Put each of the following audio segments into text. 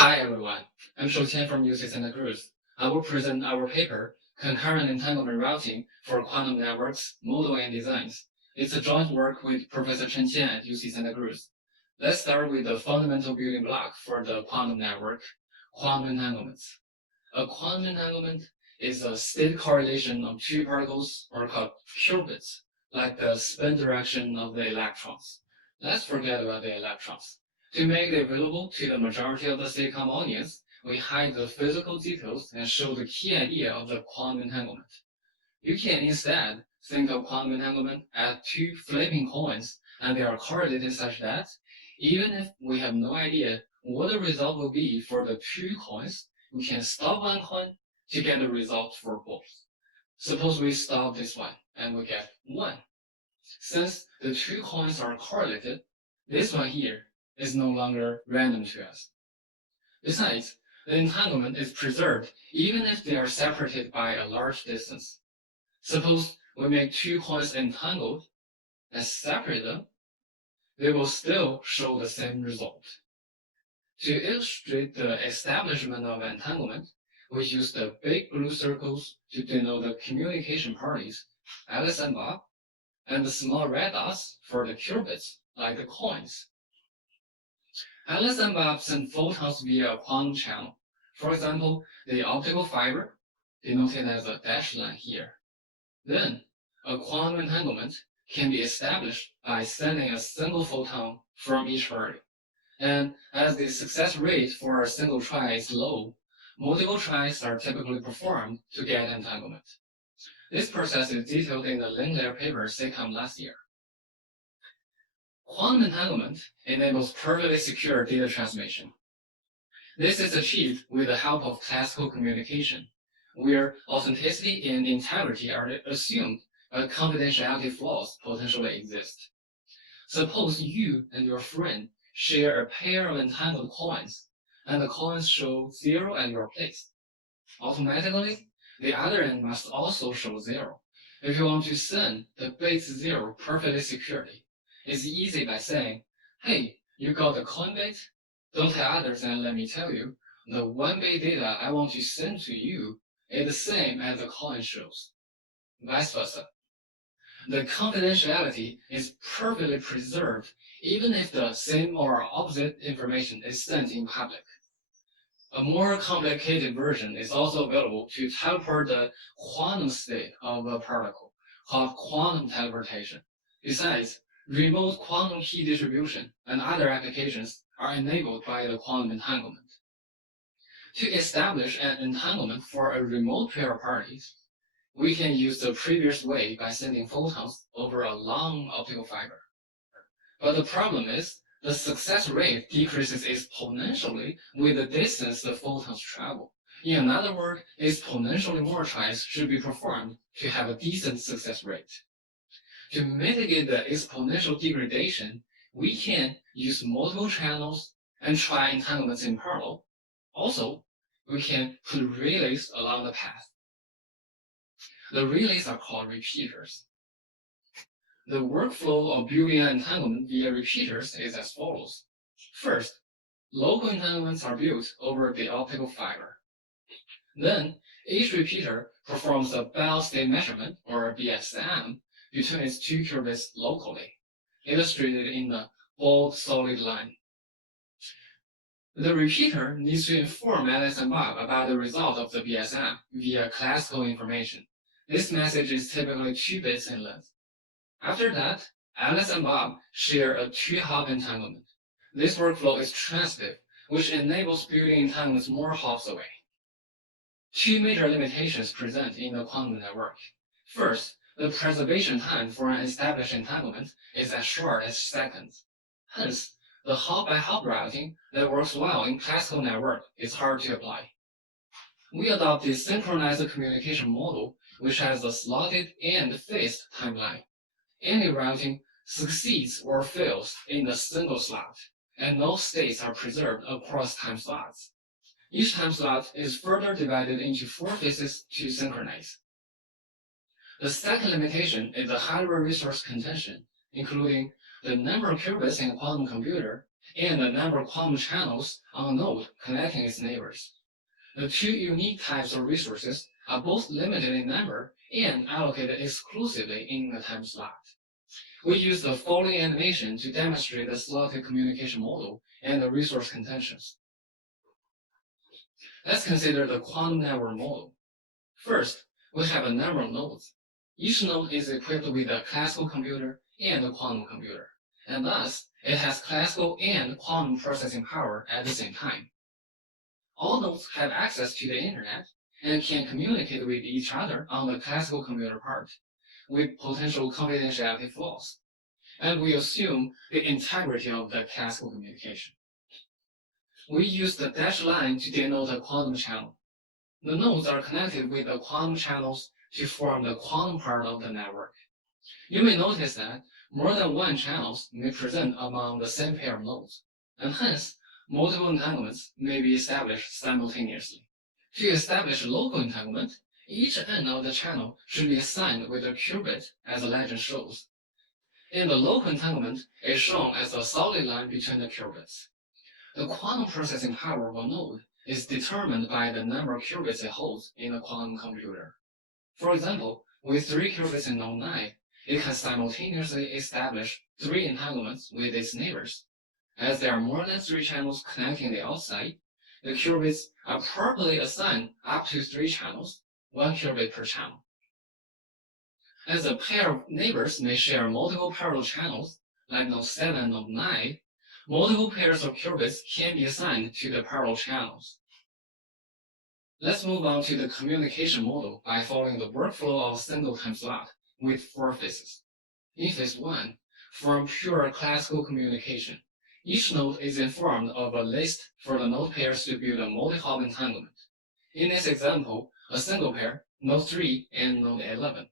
Hi everyone, I'm Shouqian from UC Santa Cruz. I will present our paper, Concurrent Entanglement Routing for Quantum Networks, Model and Designs. It's a joint work with Professor Chen Qian at UC Santa Cruz. Let's start with the fundamental building block for the quantum network, quantum entanglements. A quantum entanglement is a state correlation of two particles, or called qubits, like the spin direction of the electrons. Let's forget about the electrons. To make it available to the majority of the SIGCOMM audience, we hide the physical details and show the key idea of the quantum entanglement. You can instead think of quantum entanglement as two flipping coins, and they are correlated such that even if we have no idea what the result will be for the two coins, we can stop one coin to get the result for both. Suppose we stop this one and we get 1. Since the two coins are correlated, this one here is no longer random to us. Besides, the entanglement is preserved even if they are separated by a large distance. Suppose we make two coins entangled and separate them, they will still show the same result. To illustrate the establishment of entanglement, we use the big blue circles to denote the communication parties, Alice and Bob, and the small red dots for the qubits, like the coins. Alice and Bob send photons via a quantum channel. For example, the optical fiber, denoted as a dashed line here. Then, a quantum entanglement can be established by sending a single photon from each party. And as the success rate for a single try is low, multiple tries are typically performed to get entanglement. This process is detailed in the link layer paper SIGCOMM last year. Quantum entanglement enables perfectly secure data transmission. This is achieved with the help of classical communication, where authenticity and integrity are assumed, but confidentiality flaws potentially exist. Suppose you and your friend share a pair of entangled coins, and the coins show 0 at your place. Automatically, the other end must also show 0. If you want to send the bit 0 perfectly securely, it's easy by saying, hey, you got the coin bit? Don't tell others, and let me tell you, the 1-bit data I want to send to you is the same as the coin shows. Vice versa. The confidentiality is perfectly preserved even if the same or opposite information is sent in public. A more complicated version is also available to teleport the quantum state of a particle, called quantum teleportation. Besides, remote quantum key distribution and other applications are enabled by the quantum entanglement. To establish an entanglement for a remote pair of parties, we can use the previous way by sending photons over a long optical fiber. But the problem is, the success rate decreases exponentially with the distance the photons travel. In other words, exponentially more tries should be performed to have a decent success rate. To mitigate the exponential degradation, we can use multiple channels and try entanglements in parallel. Also, we can put relays along the path. The relays are called repeaters. The workflow of building an entanglement via repeaters is as follows. First, local entanglements are built over the optical fiber. Then, each repeater performs a Bell state measurement, or BSM, between its two qubits locally, illustrated in the bold solid line. The repeater needs to inform Alice and Bob about the result of the BSM via classical information. This message is typically 2 bits in length. After that, Alice and Bob share a 2-hop entanglement. This workflow is transitive, which enables building entanglements more hops away. 2 major limitations present in the quantum network. First, the preservation time for an established entanglement is as short as seconds. Hence, the hop-by-hop routing that works well in classical network is hard to apply. We adopt the synchronized communication model, which has a slotted and phased timeline. Any routing succeeds or fails in a single slot, and no states are preserved across time slots. Each time slot is further divided into 4 phases to synchronize. The second limitation is the hardware resource contention, including the number of qubits in a quantum computer and the number of quantum channels on a node connecting its neighbors. The two unique types of resources are both limited in number and allocated exclusively in a time slot. We use the following animation to demonstrate the slotted communication model and the resource contentions. Let's consider the quantum network model. First, we have a number of nodes. Each node is equipped with a classical computer and a quantum computer, and thus it has classical and quantum processing power at the same time. All nodes have access to the internet and can communicate with each other on the classical computer part, with potential confidentiality flaws, and we assume the integrity of the classical communication. We use the dashed line to denote a quantum channel. The nodes are connected with the quantum channels to form the quantum part of the network. You may notice that more than one channels may present among the same pair of nodes, and hence, multiple entanglements may be established simultaneously. To establish a local entanglement, each end of the channel should be assigned with a qubit, as the legend shows. And the local entanglement is shown as a solid line between the qubits. The quantum processing power of a node is determined by the number of qubits it holds in a quantum computer. For example, with 3 qubits in node 9, it can simultaneously establish 3 entanglements with its neighbors. As there are more than 3 channels connecting the outside, the qubits are properly assigned up to 3 channels, 1 qubit per channel. As a pair of neighbors may share multiple parallel channels, like node 7 and node 9, multiple pairs of qubits can be assigned to the parallel channels. Let's move on to the communication model by following the workflow of a single time slot with 4 phases. In phase 1, from pure classical communication, each node is informed of a list for the node pairs to build a multi-hop entanglement. In this example, a single pair, node 3 and node 11.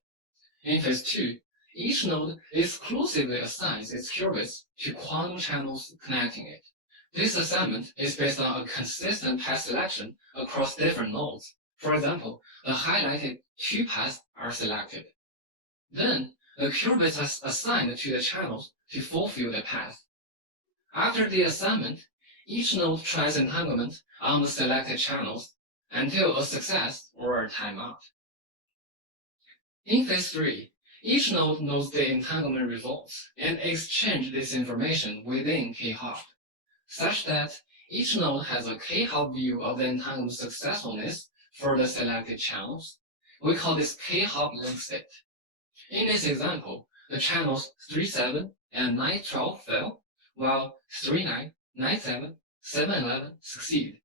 In phase 2, each node exclusively assigns its qubits to quantum channels connecting it. This assignment is based on a consistent path selection across different nodes. For example, the highlighted 2 paths are selected. Then, the qubits are assigned to the channels to fulfill the path. After the assignment, each node tries entanglement on the selected channels until a success or a timeout. In phase 3, each node knows the entanglement results and exchanges this information within k-hop, such that each node has a k-hop view of the entanglement successfulness for the selected channels. We call this k-hop link state. In this example, the channels 3.7 and 9.12 fail, while 3.9, 9.7, 7.11 succeed.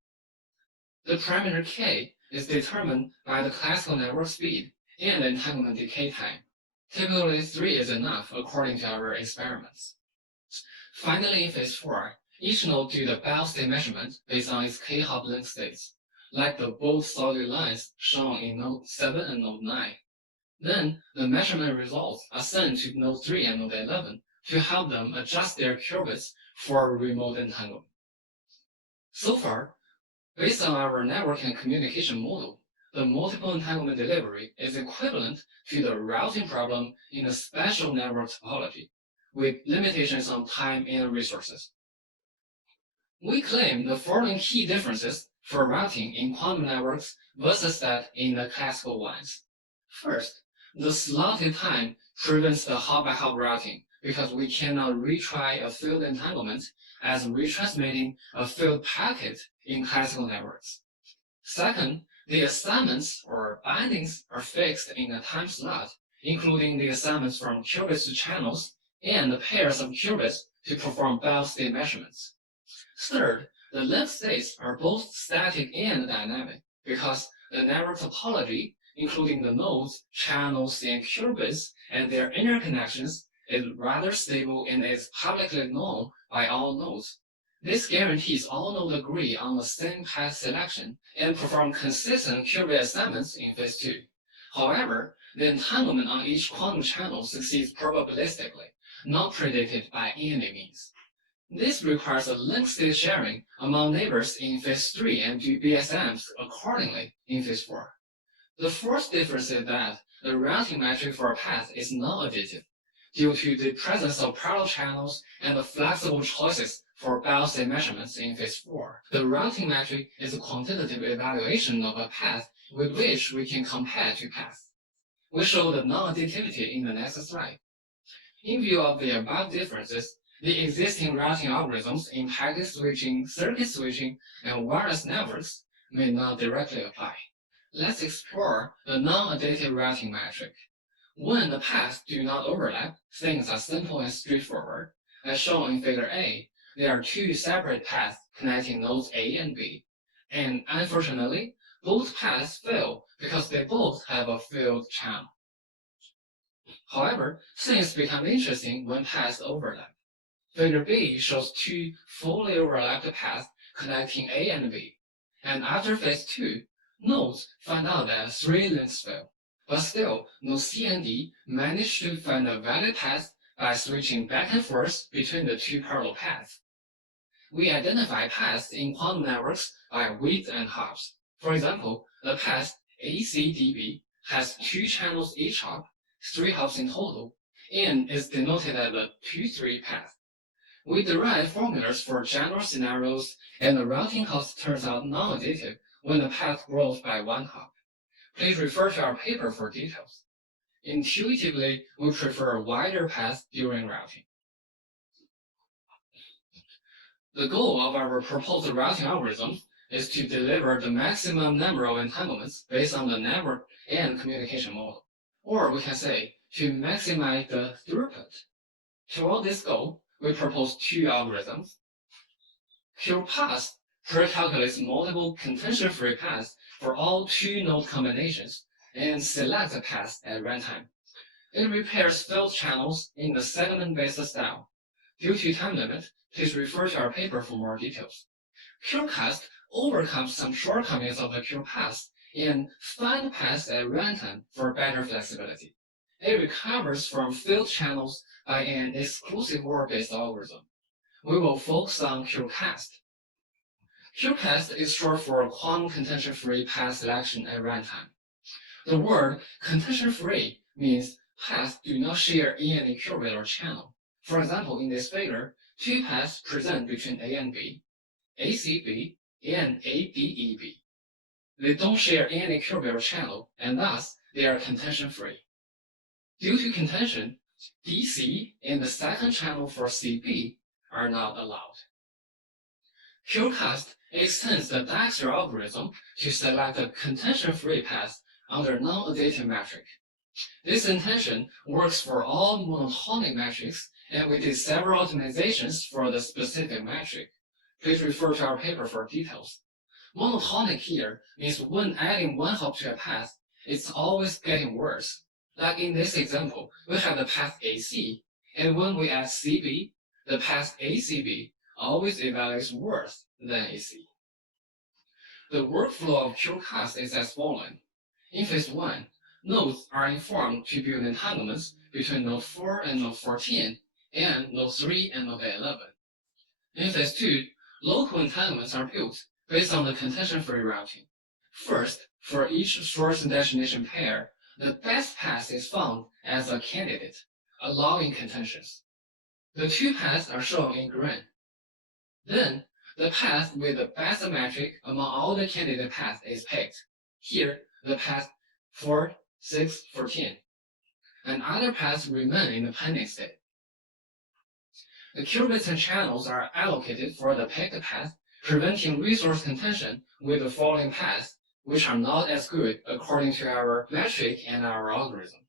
The parameter k is determined by the classical network speed and the entanglement decay time. Typically, 3 is enough according to our experiments. Finally, in phase 4, each node do the biostate measurement based on its k-hop link states, like the bold solid lines shown in node 7 and node 9. Then, the measurement results are sent to node 3 and node 11 to help them adjust their qubits for a remote entanglement. So far, based on our network and communication model, the multiple entanglement delivery is equivalent to the routing problem in a special network topology, with limitations on time and resources. We claim the following key differences for routing in quantum networks versus that in the classical ones. First, the slotted time prevents the hop-by-hop routing because we cannot retry a field entanglement as retransmitting a field packet in classical networks. Second, the assignments or bindings are fixed in a time slot, including the assignments from qubits to channels and the pairs of qubits to perform biostate measurements. Third, the link states are both static and dynamic because the network topology, including the nodes, channels, and qubits, and their interconnections, is rather stable and is publicly known by all nodes. This guarantees all nodes agree on the same path selection and perform consistent qubit assignments in phase 2. However, the entanglement on each quantum channel succeeds probabilistically, not predicted by any means. This requires a link state sharing among neighbors in phase 3 and do BSMs accordingly in phase 4. The fourth difference is that the routing metric for a path is non-additive. due to the presence of parallel channels and the flexible choices for biopsy measurements in phase 4. The routing metric is a quantitative evaluation of a path with which we can compare two paths. We show the non-additivity in the next slide. In view of the above differences, the existing routing algorithms in packet switching, circuit switching, and wireless networks may not directly apply. Let's explore the non-additive routing metric. When the paths do not overlap, things are simple and straightforward. As shown in figure A, there are two separate paths connecting nodes A and B, and unfortunately, both paths fail because they both have a failed channel. However, things become interesting when paths overlap. Figure B shows two fully overlapped paths connecting A and B, and after phase 2, nodes find out that 3 links fail. But still, nodes C and D manage to find a valid path by switching back and forth between the two parallel paths. We identify paths in quantum networks by width and hops. For example, the path ACDB has 2 channels each hop, 3 hops in total, and is denoted as the 2-3 path. We derive formulas for general scenarios, and the routing cost turns out non-additive when the path grows by 1 hop. Please refer to our paper for details. Intuitively, we prefer a wider path during routing. The goal of our proposed routing algorithm is to deliver the maximum number of entanglements based on the network and communication model. Or we can say, to maximize the throughput. Toward this goal, we propose 2 algorithms. QPath pre-calculates multiple contention-free paths for all 2 node combinations and selects a path at runtime. It repairs failed channels in the segment-based style. Due to time limit, please refer to our paper for more details. QCast overcomes some shortcomings of the QPath and finds paths at runtime for better flexibility. It recovers from failed channels by an exclusive OR-based algorithm. We will focus on QCast. QCast is short for quantum contention-free path selection at runtime. The word contention-free means paths do not share any qubit or channel. For example, in this figure, 2 paths present between A and B, ACB, and ADEB. They don't share any qubit or channel, and thus they are contention-free. Due to contention, DC and the second channel for CB are not allowed. QCast extends the Dijkstra algorithm to select a contention-free path under non-additive metric. This intention works for all monotonic metrics, and we did several optimizations for the specific metric. Please refer to our paper for details. Monotonic here means when adding 1 hop to a path, it's always getting worse. Like in this example, we have the path AC, and when we add CB, the path ACB always evaluates worse than AC. The workflow of QCast is as follows. In phase 1, nodes are informed to build entanglements between node 4 and node 14, and node 3 and node 11. In phase 2, local entanglements are built based on the contention-free routing. First, for each source and destination pair, the best path is found as a candidate, allowing contentions. The 2 paths are shown in green. Then, the path with the best metric among all the candidate paths is picked. Here, the path 4, 6, 14. And other paths remain in the pending state. The qubits and channels are allocated for the picked path, preventing resource contention with the following paths, which are not as good according to our metric and our algorithm.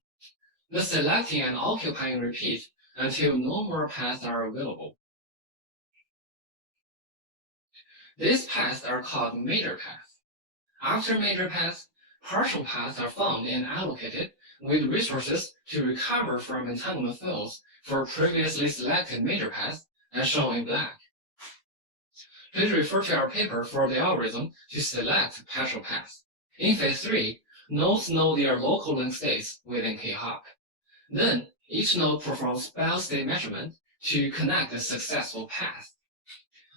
The selecting and occupying repeat until no more paths are available. These paths are called major paths. After major paths, partial paths are found and allocated with resources to recover from entanglement fails for previously selected major paths, as shown in black. Please refer to our paper for the algorithm to select partial paths. In phase 3, nodes know their local link states within K-hop. Then, each node performs biostate measurement to connect a successful path.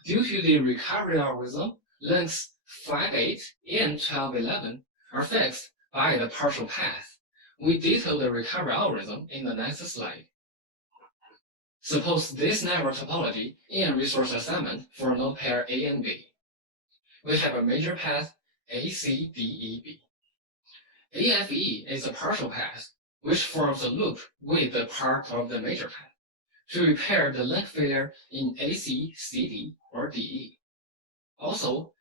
Due to the recovery algorithm, links 5-8 and 12-11 are fixed by the partial path. We detail the recovery algorithm in the next slide. Suppose this network topology in resource assignment for node pair A and B. We have a major path A, C, D, E, B. AFE is a partial path, which forms a loop with the part of the major path to repair the link failure in AC, CD, or DE. Also,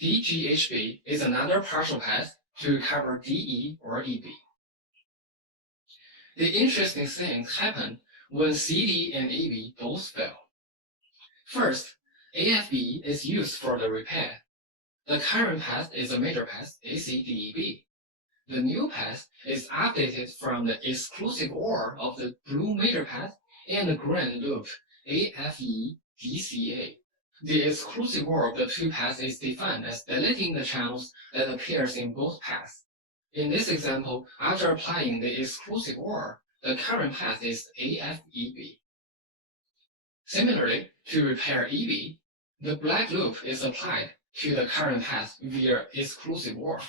DGHB is another partial path to recover DE or EB. The interesting things happen when CD and EB both fail. First, AFB is used for the repair. The current path is a major path, ACDEB. The new path is updated from the exclusive OR of the blue major path and the green loop, AFEDCA. The exclusive OR of the two paths is defined as deleting the channels that appears in both paths. In this example, after applying the exclusive OR, the current path is AFEB. Similarly, to repair EB, the black loop is applied to the current path via exclusive OR.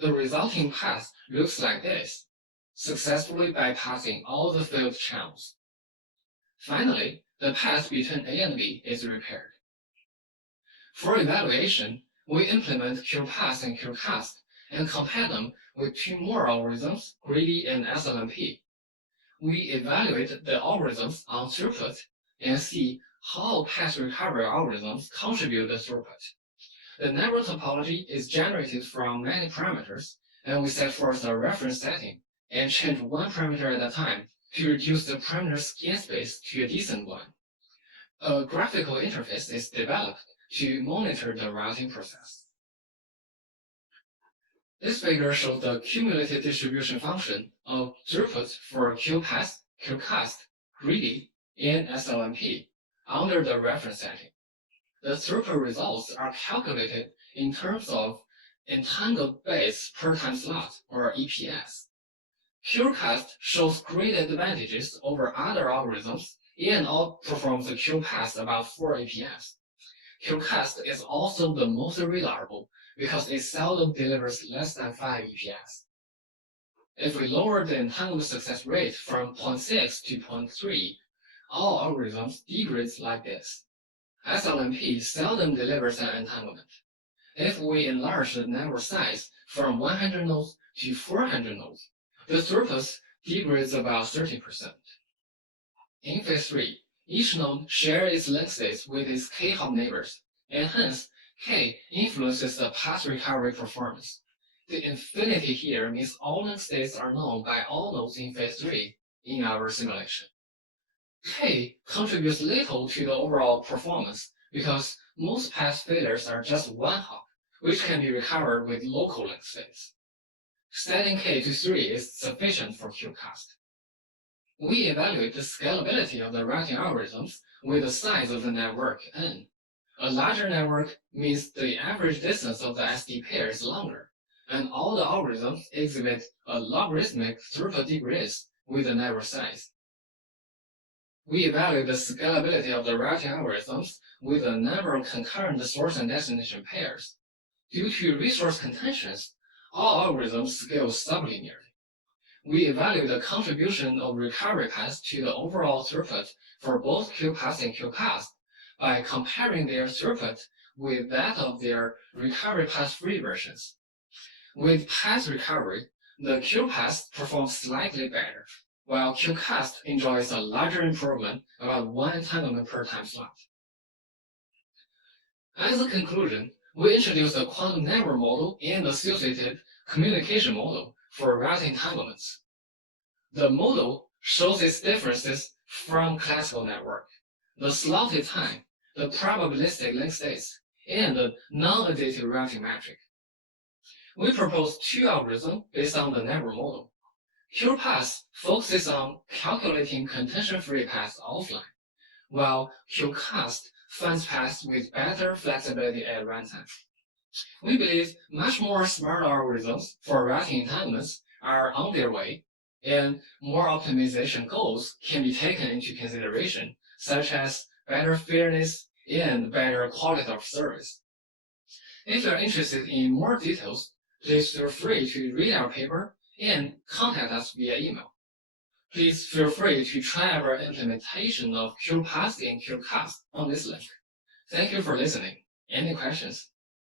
The resulting path looks like this, successfully bypassing all the failed channels. Finally, the path between A and B is repaired. For evaluation, we implement QPath and QCast and compare them with two more algorithms, Greedy and SLMP. We evaluate the algorithms on throughput and see how path recovery algorithms contribute to throughput. The network topology is generated from many parameters, and we set forth a reference setting and change one parameter at a time to reduce the parameter scan space to a decent one. A graphical interface is developed to monitor the routing process. This figure shows the cumulative distribution function of throughput for QPath, QCast, Greedy, and SLMP under the reference setting. The throughput results are calculated in terms of entangled bits per time slot, or EPS. QCast shows great advantages over other algorithms and outperforms the QPath about 4 EPS. QCast is also the most reliable because it seldom delivers less than 5 EPS. If we lower the entanglement success rate from 0.6 to 0.3, all algorithms degrade like this. SLMP seldom delivers an entanglement. If we enlarge the network size from 100 nodes to 400 nodes, the throughput degrades about 30%. In phase 3, each node shares its link states with its k-hop neighbors, and hence k influences the path recovery performance. The infinity here means all link states are known by all nodes in phase 3 in our simulation. K contributes little to the overall performance because most path failures are just one hop, which can be recovered with local link states. Setting K to 3 is sufficient for QCast. We evaluate the scalability of the routing algorithms with the size of the network N. A larger network means the average distance of the SD pair is longer, and all the algorithms exhibit a logarithmic throughput degrees with the network size. We evaluate the scalability of the routing algorithms with a number of concurrent source and destination pairs. Due to resource contentions, all algorithms scale sublinearly. We evaluate the contribution of recovery paths to the overall throughput for both QPath and QCast by comparing their throughput with that of their recovery path-free versions. With path recovery, the QPath performs slightly better, while QCast enjoys a larger improvement, about 1 entanglement per time slot. As a conclusion, we introduced a quantum network model and associated communication model for routing entanglements. The model shows its differences from classical network, the slotted time, the probabilistic link states, and the non-additive routing metric. We propose two algorithms based on the network model. QPath focuses on calculating contention-free paths offline, while QCast finds paths with better flexibility at runtime. We believe much more smart algorithms for routing entanglements are on their way, and more optimization goals can be taken into consideration, such as better fairness and better quality of service. If you're interested in more details, please feel free to read our paper and contact us via email. Please feel free to try our implementation of QPath and QCast on this link. Thank you for listening. Any questions?